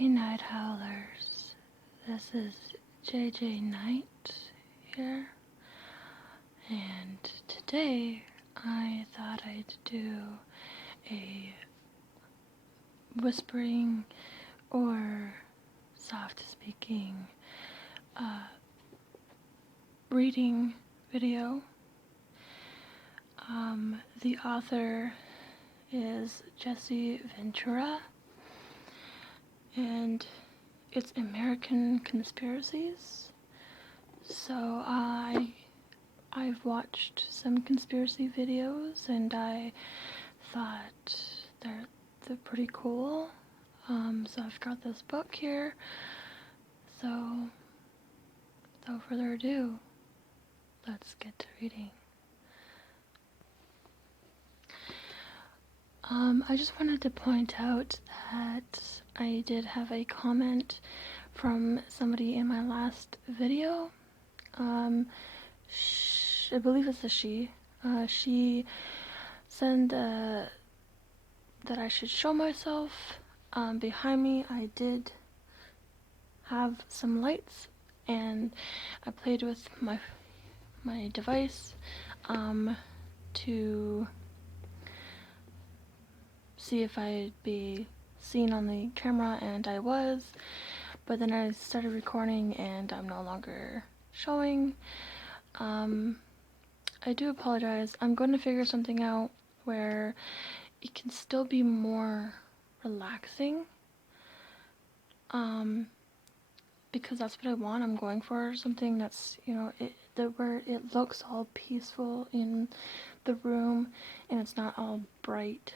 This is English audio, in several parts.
Hey Night Howlers, this is JJ Knight here, and today I thought I'd do a whispering or soft speaking reading video. The author is Ventura, and it's American Conspiracies. So I've watched some conspiracy videos and I thought they're pretty cool. So I've got this book here. So without further ado, let's get to reading. I just wanted to point out that I did have a comment from somebody in my last video. I believe it's a she. She said that I should show myself. Behind me I did have some lights, and I played with my device to see if I'd be seen on the camera, and I was, but then I started recording and I'm no longer showing. I do apologize. I'm going to figure something out where it can still be more relaxing, because that's what I want. I'm going for something that's, where it looks all peaceful in the room and it's not all bright.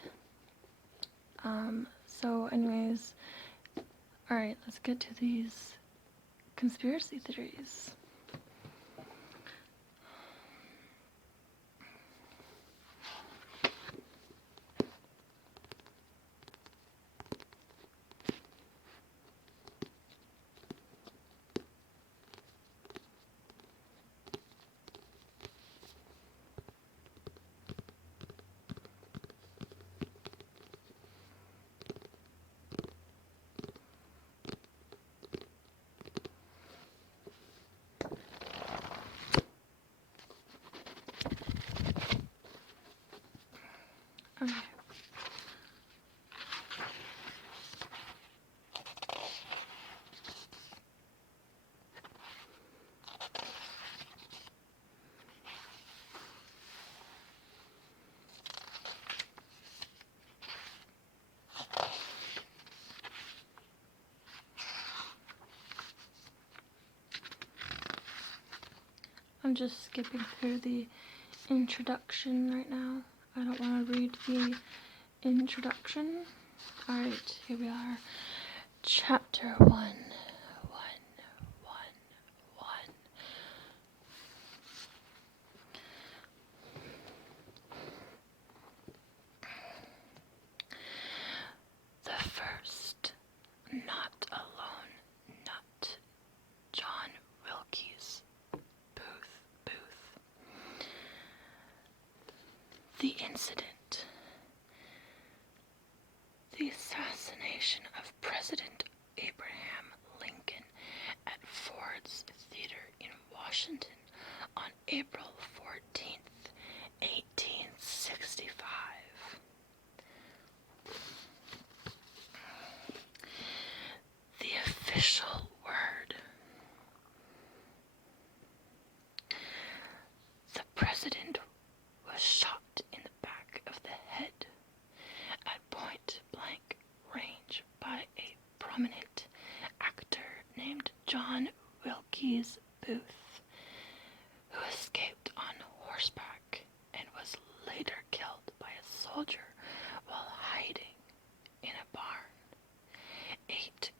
So anyways, alright, let's get to these conspiracy theories. Okay. I'm just skipping through the introduction right now. I don't want to read the introduction. Alright, here we are. Chapter 1. The first not alone nut, John Wilkes Booth. The incident. The assassination of President Abraham Lincoln at Ford's Theater in Washington on April 14th, 1865. The official word. The president was shot in the back of the head at point blank range by a prominent actor named John Wilkes Booth, who escaped on horseback and was later killed by a soldier while hiding in a barn. 8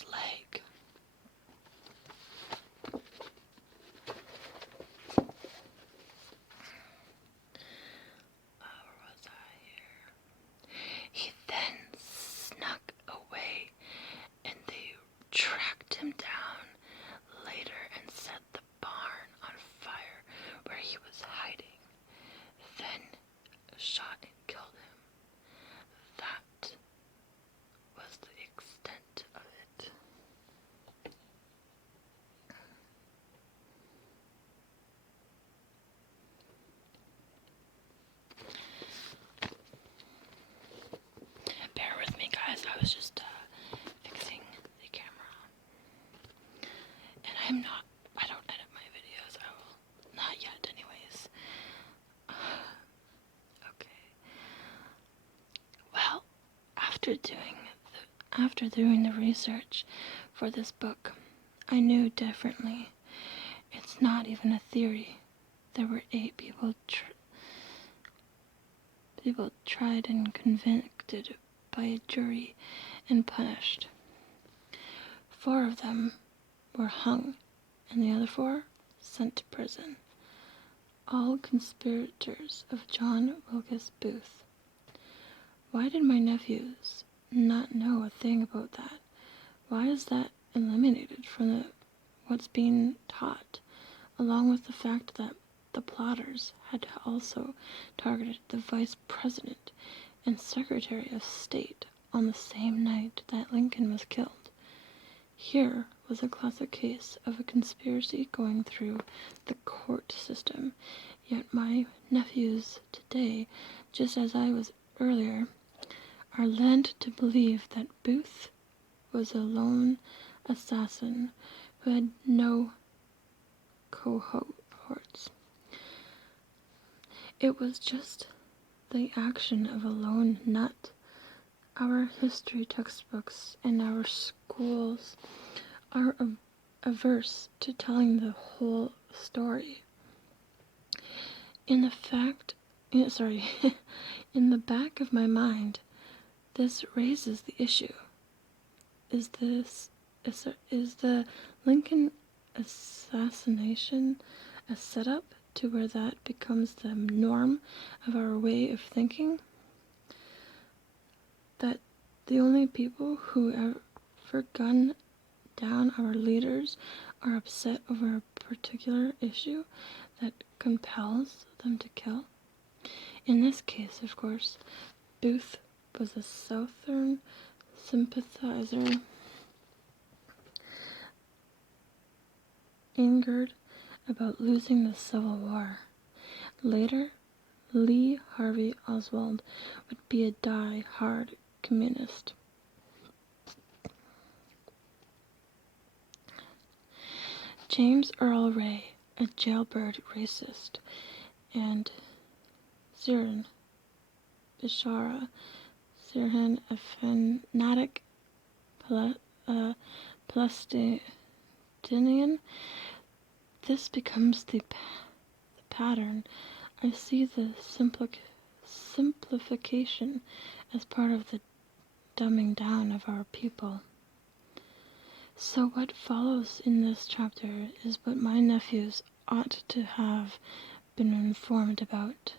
his leg. Where was I here? He then snuck away, and they tracked him down later and set the barn on fire where he was hiding. Then shot and killed him. That was the extent of it. Bear with me, guys. I was just fixing the camera. And I don't edit my videos. I will not yet anyways. Okay. Well, after doing the research for this book, I knew differently. It's not even a theory. There were 8 people tried and convicted by a jury and punished. 4 of them were hung, and the other 4 sent to prison. All conspirators of John Wilkes Booth. Why did my nephews not know a thing about that? Why is that eliminated from what's being taught, along with the fact that the plotters had also targeted the Vice President and Secretary of State on the same night that Lincoln was killed? Here was a classic case of a conspiracy going through the court system, yet my nephews today, just as I was earlier, are led to believe that Booth was a lone assassin who had no cohorts. It was just the action of a lone nut. Our history textbooks and our schools are averse to telling the whole story. In the back of my mind, this raises the issue. Is the Lincoln assassination a setup to where that becomes the norm of our way of thinking? That the only people who ever gun down our leaders are upset over a particular issue that compels them to kill? In this case, of course, Booth was a Southern sympathizer, angered about losing the Civil War. Later, Lee Harvey Oswald would be a die-hard communist. James Earl Ray, a jailbird racist, and Sirhan Bishara Sirhan, a fanatic Palestinian. This becomes the pattern. I see the simplification as part of the dumbing down of our people. So what follows in this chapter is what my nephews ought to have been informed about.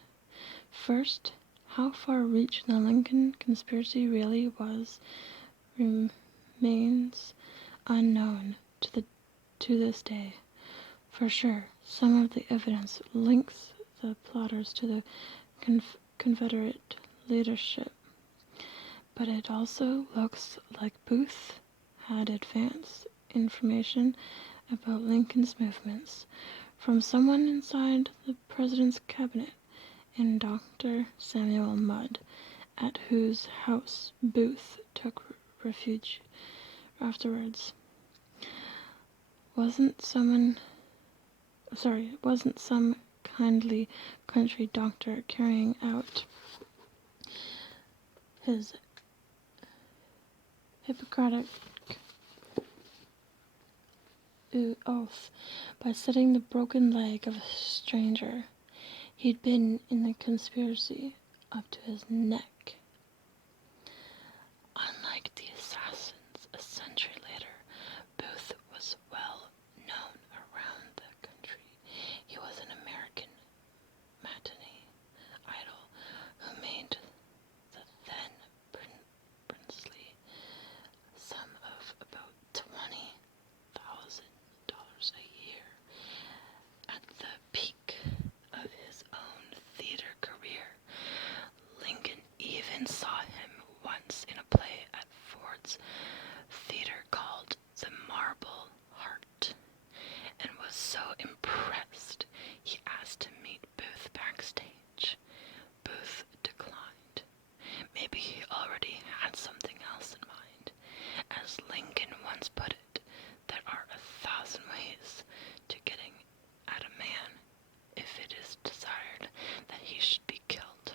First, how far-reaching the Lincoln conspiracy really was remains unknown to this day. For sure, some of the evidence links the plotters to the Confederate leadership, but it also looks like Booth had advance information about Lincoln's movements from someone inside the president's cabinet and Dr. Samuel Mudd, at whose house Booth took refuge afterwards. Wasn't some kindly country doctor carrying out his Hippocratic oath by setting the broken leg of a stranger? He'd been in the conspiracy up to his neck. Unlike the assassins a century later, so impressed, he asked to meet Booth backstage. Booth declined. Maybe he already had something else in mind. As Lincoln once put it, there are 1,000 ways to getting at a man if it is desired that he should be killed.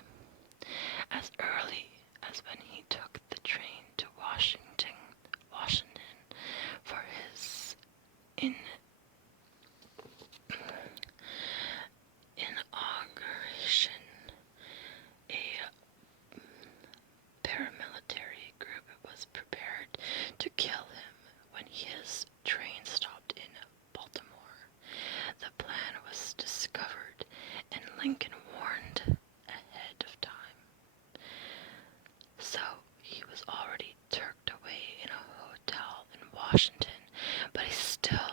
As early as when he took the train to Washington for his inauguration, a paramilitary group was prepared to kill him when his train stopped in Baltimore. The plan was discovered, and Lincoln warned ahead of time. So he was already tucked away in a hotel in Washington, but he still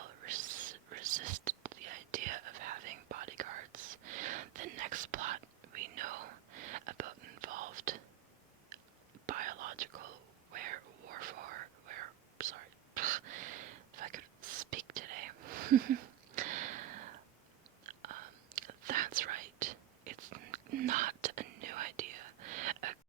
resisted the idea of having bodyguards. The next plot we know about involved biological warfare. If I could speak today.